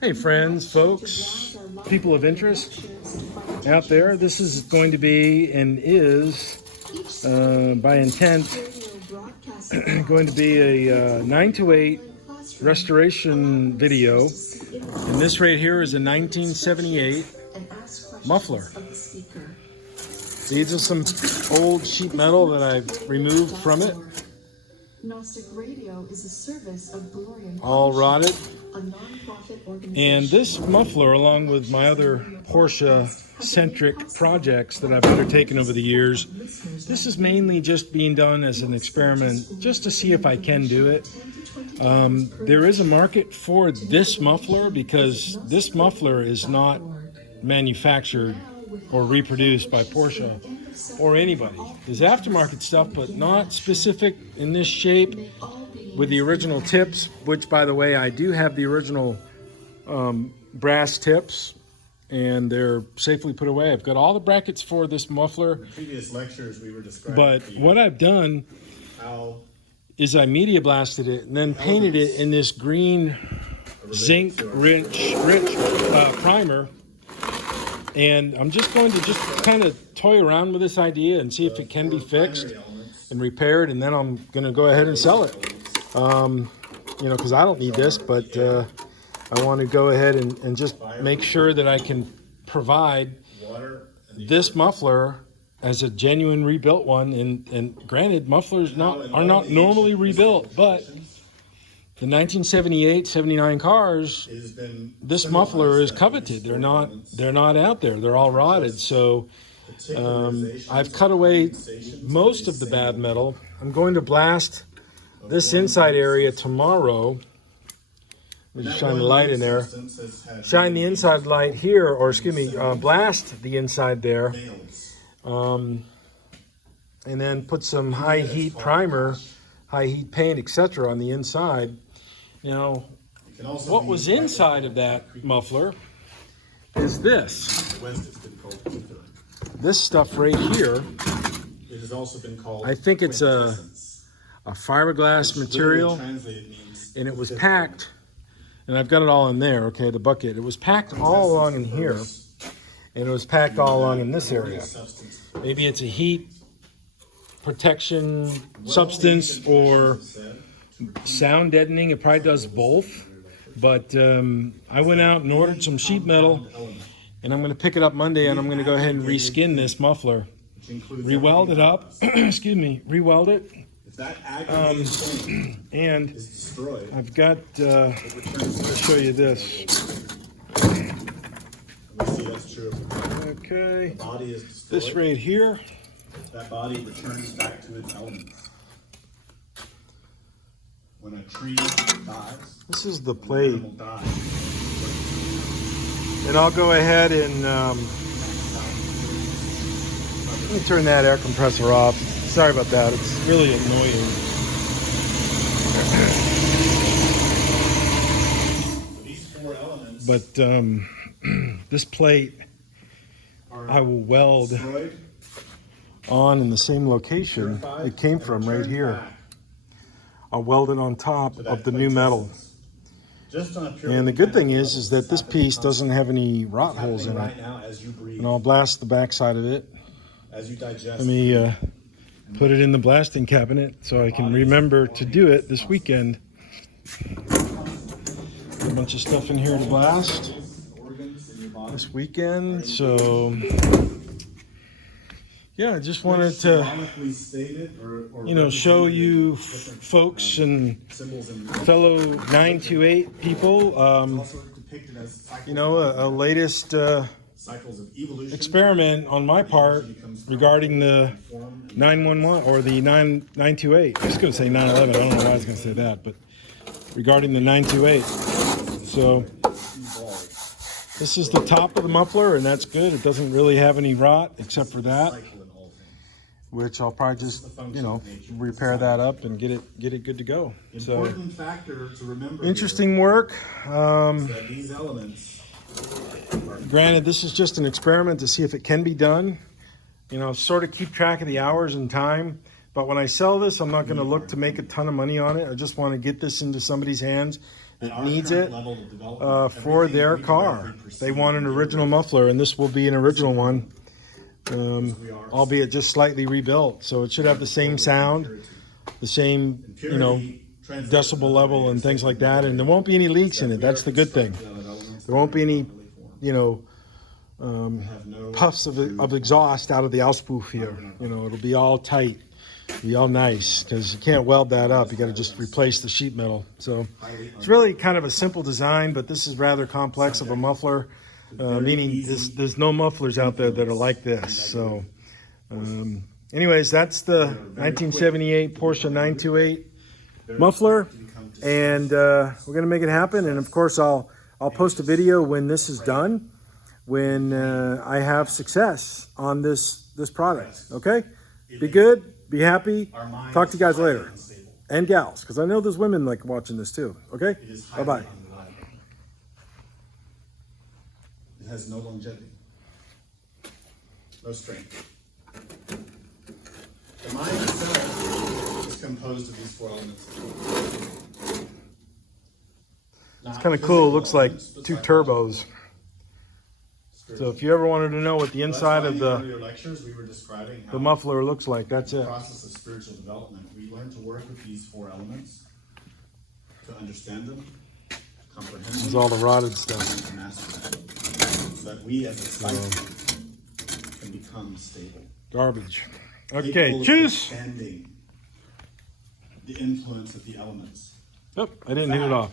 Hey friends, folks, people of interest out there. This is going to be and is, by intent, going to be a 928 restoration video. And this right here is a 1978 muffler. These are some old sheet metal that I've removed from it. All rotted. And this muffler, along with my other Porsche-centric projects that I've undertaken over the years, this is mainly just being done as an experiment, just to see if I can do it. There is a market for this muffler because this muffler is not manufactured or reproduced by Porsche or anybody. There's aftermarket stuff, but not specific in this shape with the original tips, which, by the way, I do have the original brass tips, and they're safely put away. I've got all the brackets for this muffler. In previous lectures, we were describing. But what I've done is I media blasted it and then painted it in this green zinc rich primer. And I'm just going to kind of toy around with this idea and see if it can be fixed and repaired, and then I'm going to go ahead and sell it. You know, because I don't need this, but I want to go ahead and just make sure that I can provide this muffler as a genuine rebuilt one. And granted, mufflers are not normally rebuilt, but the 1978, 79 cars, this muffler is coveted. They're not out there. They're all rotted. So I've cut away most of the bad metal. I'm going to blast this inside area tomorrow. Let me just shine the light in there. Shine the inside light here, or excuse me, blast the inside there. And then put some high heat primer, high heat paint, etc. on the inside. Now, what was inside of that muffler is this. This stuff right here. I think it's a fiberglass material, and it was packed, and I've got it all in there, okay, the bucket. It was packed all along in here, and it was packed all along in this area. Maybe it's a heat protection substance or sound deadening. It probably does both. But I went out and ordered some sheet metal, and I'm going to pick it up Monday, and I'm going to go ahead and reskin this muffler. Re-weld it up. Excuse me. Re-weld it. And I've got, I'll show you this. Okay. This right here. That body returns back to its elements. When a tree dies, this is the plate. And I'll go ahead and let me turn that air compressor off. Sorry about that. It's really annoying. But this plate I will weld on in the same location it came from, right here. I'll weld it on top of the new metal. And the good thing is that this piece doesn't have any rot holes in it. And I'll blast the back side of it. Let me put it in the blasting cabinet so I can remember to do it this weekend. A bunch of stuff in here to blast this weekend. So yeah, I just wanted to, you know, show you folks and fellow 928 people, you know, a latest experiment on my part regarding the 911 or the 928. I was going to say 911. I don't know why I was going to say that, but regarding the 928. So this is the top of the muffler, and that's good. It doesn't really have any rot except for that, which I'll probably just, you know, repair that up and get it good to go. So interesting work. Granted, this is just an experiment to see if it can be done. You know, sort of keep track of the hours and time. But when I sell this, I'm not going to look to make a ton of money on it. I just want to get this into somebody's hands that needs it for their car. They want an original muffler, and this will be an original one, albeit just slightly rebuilt. So it should have the same sound, the same, you know, decibel level and things like that, and there won't be any leaks in it. That's the good thing. There won't be any, you know, puffs of exhaust out of the Auspuff here. You know, it'll be all tight, be all nice, because you can't weld that up. You got to just replace the sheet metal. So it's really kind of a simple design, but this is rather complex of a muffler, meaning there's no mufflers out there that are like this. So anyways, that's the 1978 Porsche 928 muffler, and we're gonna make it happen. And of course, I'll post a video when this is done, when I have success on this product. Okay, be good, be happy. Talk to you guys later, and gals, because I know there's women like watching this too. Okay, bye bye. It has no longevity, no strength. The mind itself is composed of these four elements. It's kind of cool. It looks like two turbos. So if you ever wanted to know what the inside of the muffler looks like, that's it. The process of spiritual development. We learn to work with these four elements, to understand them, comprehend them. This is all the rotted stuff. And master them, so that we as a psyche can become stable. Garbage. Okay, cheers. Understanding the influence of the elements. Yep, I didn't hit it off.